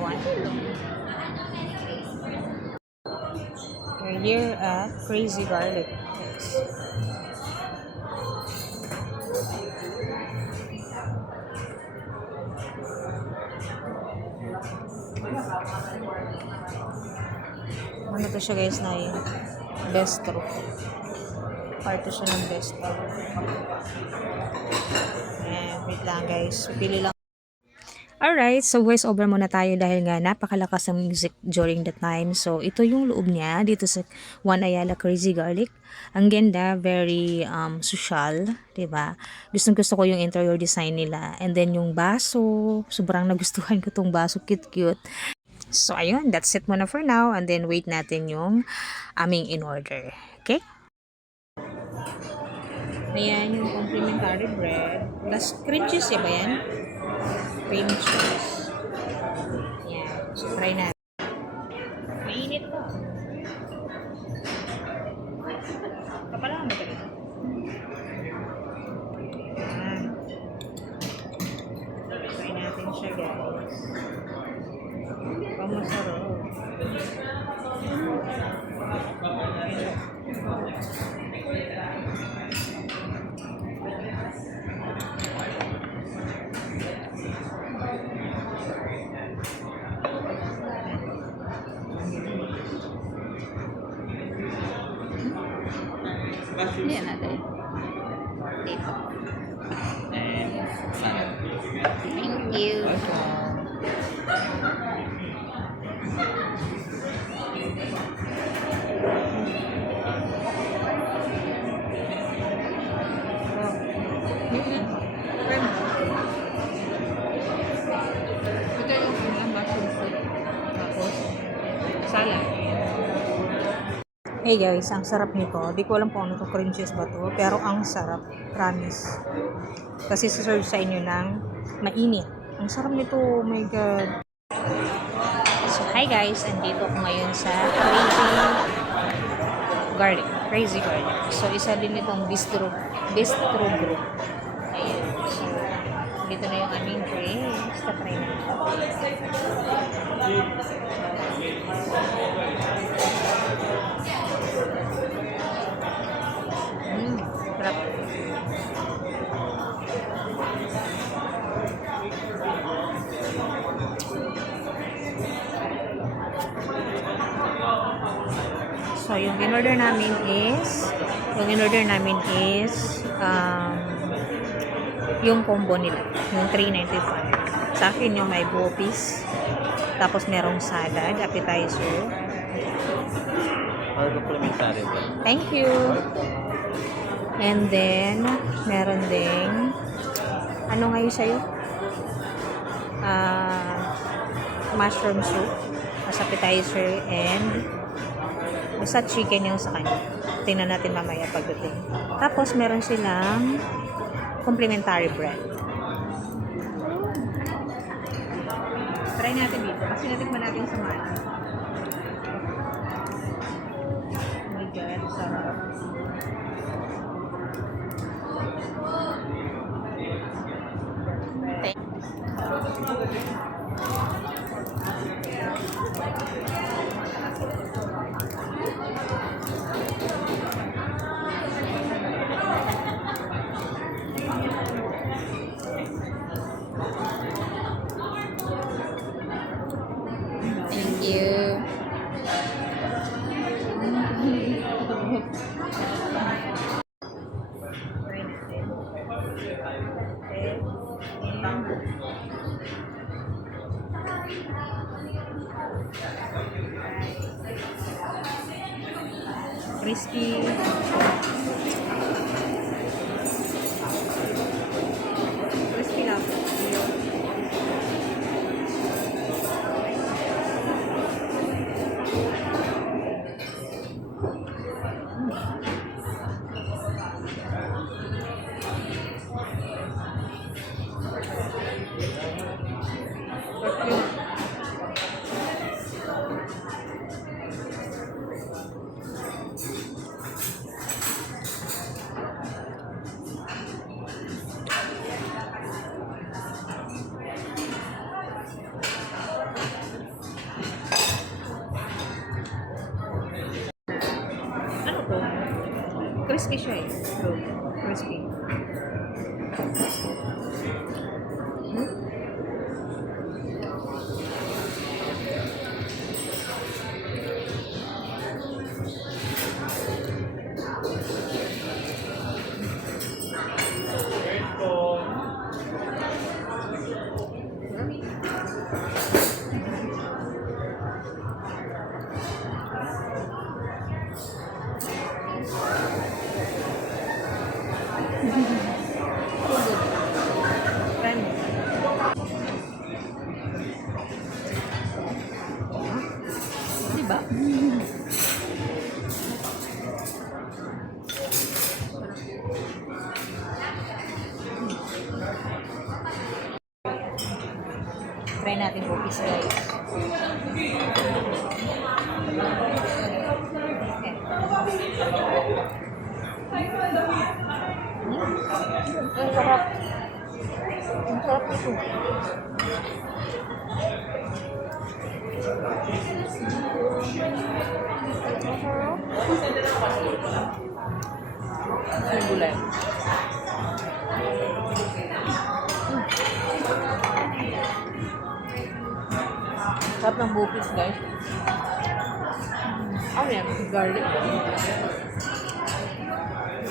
One. We're here at Crazy Garlic. Yes. Ano to siya guys na yun? Bistro. Part to siya ng bistro. Ayan, wait lang guys. Pili lang. Alright, so voice over muna tayo dahil nga napakalakas ng music during that time. So, ito yung loob niya dito sa Juan Ayala Crazy Garlic. Ang ganda, very social, diba? Gustong-gusto ko yung interior design nila. And then yung baso, sobrang nagustuhan ko tong baso, cute-cute. So, ayun, that's it muna for now. And then, wait natin yung aming in-order. Okay? Ayan, yung complimentary bread. Plus, cream cheese, ba yan? Cream cheese. Ayan. So, try natin. Mainit po. Kapala mo ka rin. Ayan. Try natin siya, guys. Masarap. Hindi natin. Dito. Thank you. Ito yung mushroom soup. Tapos, salad. Hey guys, ang sarap nito. Di ko alam kung ano to, cream cheese ba to, pero ang sarap. Promise. Kasi serve sa inyo ng mainit. Ang sarap nito, oh my god. So, hi guys, andito ako ngayon sa Crazy Garlic. So, isa din itong bistro group. Ayan. So, dito na yung aming drinks. Try na. Sarap. So, yung in-order namin is yung combo nila, yung 395. Sa akin yung may buo piece, tapos merong salad, appetizer. Thank you. And then, meron ding ano ngayon sa'yo? Mushroom soup as appetizer, and basta chicken yung sa kanya. Tingnan natin mamaya pagdating. Tapos, meron silang complimentary bread. Try natin dito. Kasi natikman natin sa mana. Oh my God, sarap. Thank you. Crispy. Crispy lang. crispy siya eh. Crispy. Diba? Try natin cookies, guys. Ang sarap. Ang sarap nito. Ang gulay. Sarap ng bukis, guys. Ano yan? Garlic.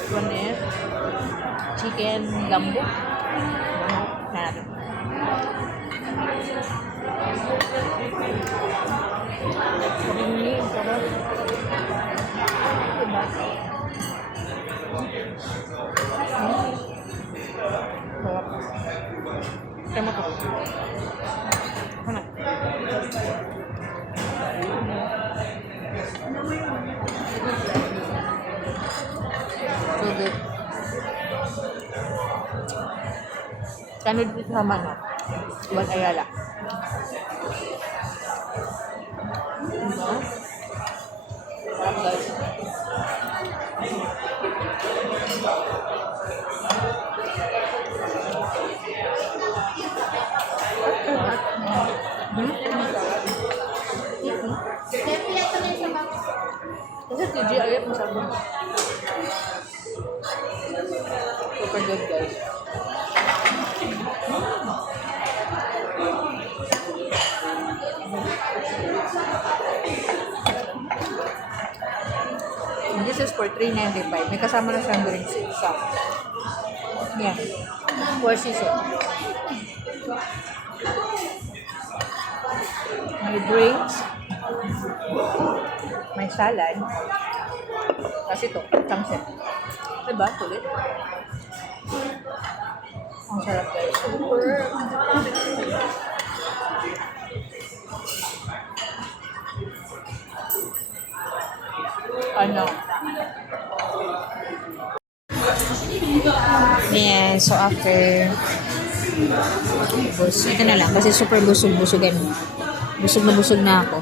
One is chicken gumbo. Natin. Ini sarap. Diba? Sarap. Sama ko. Ano? So good. Kano dito sa mana? Buat Ayala. Diba? Sarap, guys. Kasi TG ayat masarap. Super good, guys. And this is for $3.95. May kasama na siyang drinks isa. Yan. 4 season. May drinks. May salad. Kasi ito, sunset. Diba? Sulit. Ang sarap, guys. Super. Ano? Ayan, so after ito na lang kasi super busog-busogan. Busog na ako.